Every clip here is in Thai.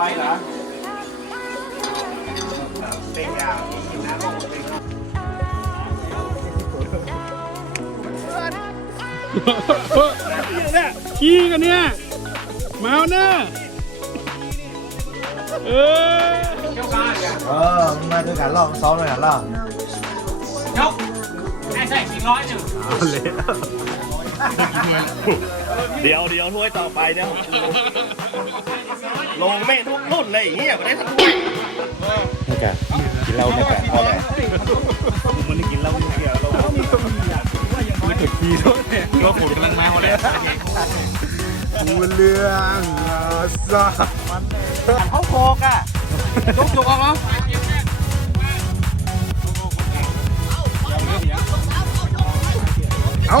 ปเหรอเนี่ยขี้กันเนี่ยมาเนี่ยเออเจ้าก้าเออมาด้วยกันรอบซ้อมด้วยกันรอบยกแน่ใช่สี่ร้อยหนึ่งเดี๋ยวเดี๋ยวถ้วยต่อไปเนี่ยลงแม่ทุกทุ่นเลยเงี้ยไม่ได้ทุ่นนี่จ้ะกินเหล้าไม่แปดเอาเลยมันกินเหล้าเยอะแล้วมีตัวมีอ่ะถึงพีด้วยเนี่ยก็ผมกำลังมาเขาเลยกูเลี้ยงอาซาเขาโคกอ่ะจุกจุกเอาเหรเอา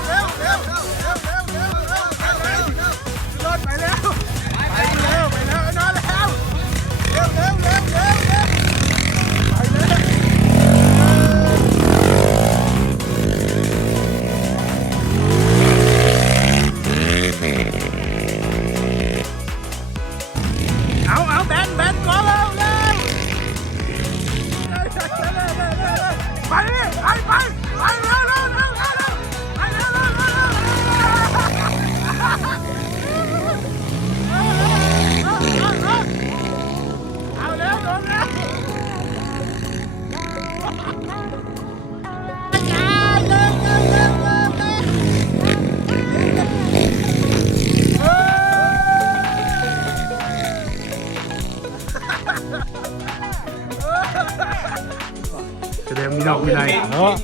ดอกวิเก่งไป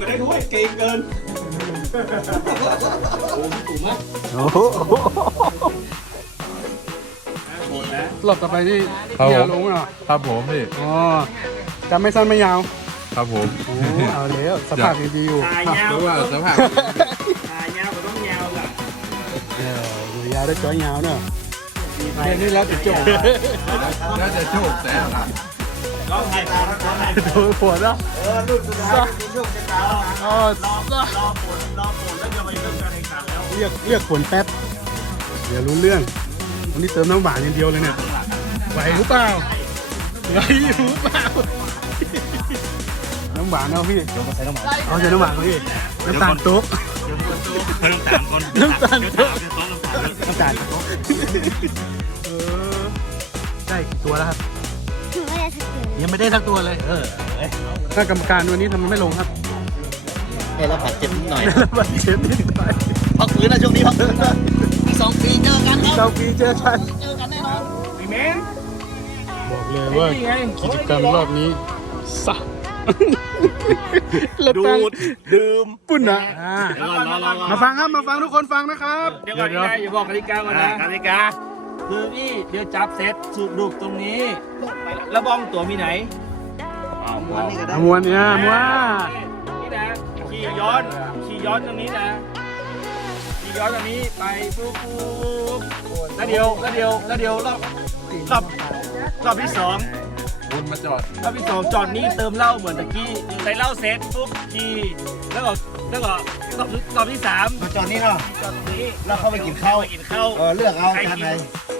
ได้ด้วยเก่งเกินโอ้โหหลบต่อไปที่ยาวลครับผมครับผมพี่ อ๋อจำไม่สั้นไม่ยาว ครับผมเอาแลยวสภาพดีอยู่ยาวหรอวยาวก็ต้องยาวแหออยาวได้จ้อยยาวเนอะเรียนนี่แล้วจะจบแล้วจะจบแต่ลูกสุดยลูกสดท้ายลูก้าลูกสุยลูกสุดท้ายลด้ายลูกสุด้ายลุาลูกสุดท้ายลูกสุดลูกสุดท้าล้ายล้ายลูกสายลู้าลูอสุดลูกสุดทลก้ายลูกสุดท้ยลูกส้ายลือกสุดทลูกสุดลกสุดท้ายลูกยลกสายลูก้ายลูกสุดท้าลูกสุด้ายลูก้ายลู้ายลูกสุดท้ายล้ายลูกดท้ายวูายลยลนกสดทยลูกสุดท้าลูายลูกสุดท้ยลูกสุดทายลู้ายลายลูกสุดทายลูกสุายสุด้ำหวานลูายลู้ายลูกสายลูกสุด้ำยลายลูุดายลูกสุด้ำยลายลูกสุด้ายกส้ายลูกสุด้ายลูุดาลูกสุด้ำตาลูกสุด้ายกสด้ายลูกสุดลด้ายลูกล้ายลูกยังไม่ได้ทักตัวเลย เออถ้ากรรมการวันนี้ทำไมไม่ลงครับเด้รับบาดเจ็บนิดหน่อยบาดเจ็บนิดหน่อยพักฟื้นนะช่วงนี้พักฟื้นนะสองปีเจอกันครับสองปีเจอกัน เจอกันแน่นอนไอเมนบอกเลยว่ากิจกรรมรอบนี้สัดูดดื่มปุ้นนะมาฟังครับมาฟังทุกคนฟังนะครับ เดี๋ยวก่อนเดี๋บอกกติกาก่อนนะกติกาเคือพี่เดี๋ยวจับเสร็จสุดูกตรงนี้ระบองตัวมีไหนมวนนี่ก็ได้มวนเนี่ยมวนนี่นะขี่ย้อนขี่ย้อนตรงนี้นะขี่ย้อนตรงนี้ไปปุ๊บแล้วเดียวแล้วเดียวแล้วเดียวรอบรอบรอบที่สองวนมาจอดรอบที่สองจอดนี่เติมเหล้าเหมือนตะกี้ใส่เหล้าเสร็จปุ๊บขี่แล้วก็แล้วก็รอบที่สามจอดนี่เนาะจอดนี่แล้วเข้าไปกินข้าวกินข้าวเออเลือกเอาทานไหน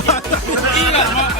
Y las